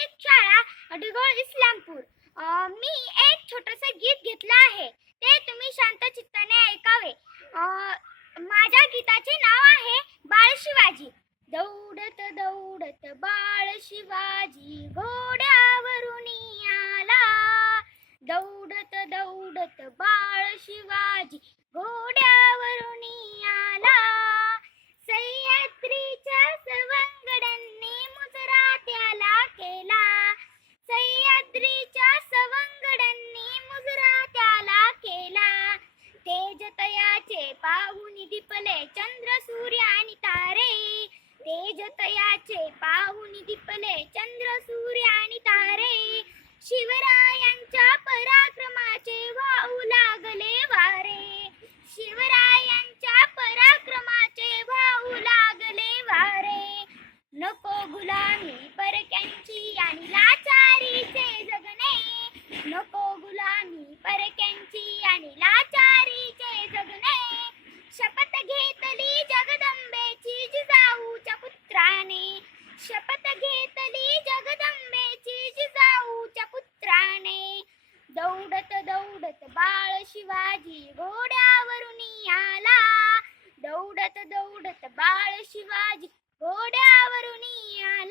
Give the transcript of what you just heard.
प्राथमिक शाळा अडगोळ इस्लामपूर. मी एक छोटस गीत घेतलं आहे. ते तुम्ही शांत चित्ताने ऐकावे. माझ्या गीताचे नाव आहे बाळ शिवाजी. दौडत दौडत बाळ शिवाजी घोड्यावरून आला. दौडत दौडत बाळ शिवाजी घोड्या तयाचे पाहुनी दिपले चंद्र सूर्य आणि तारे. दौडत दौडत बाळ शिवाजी घोड्यावरून आला. दौडत दौडत बाळ शिवाजी घोड्यावरून आला.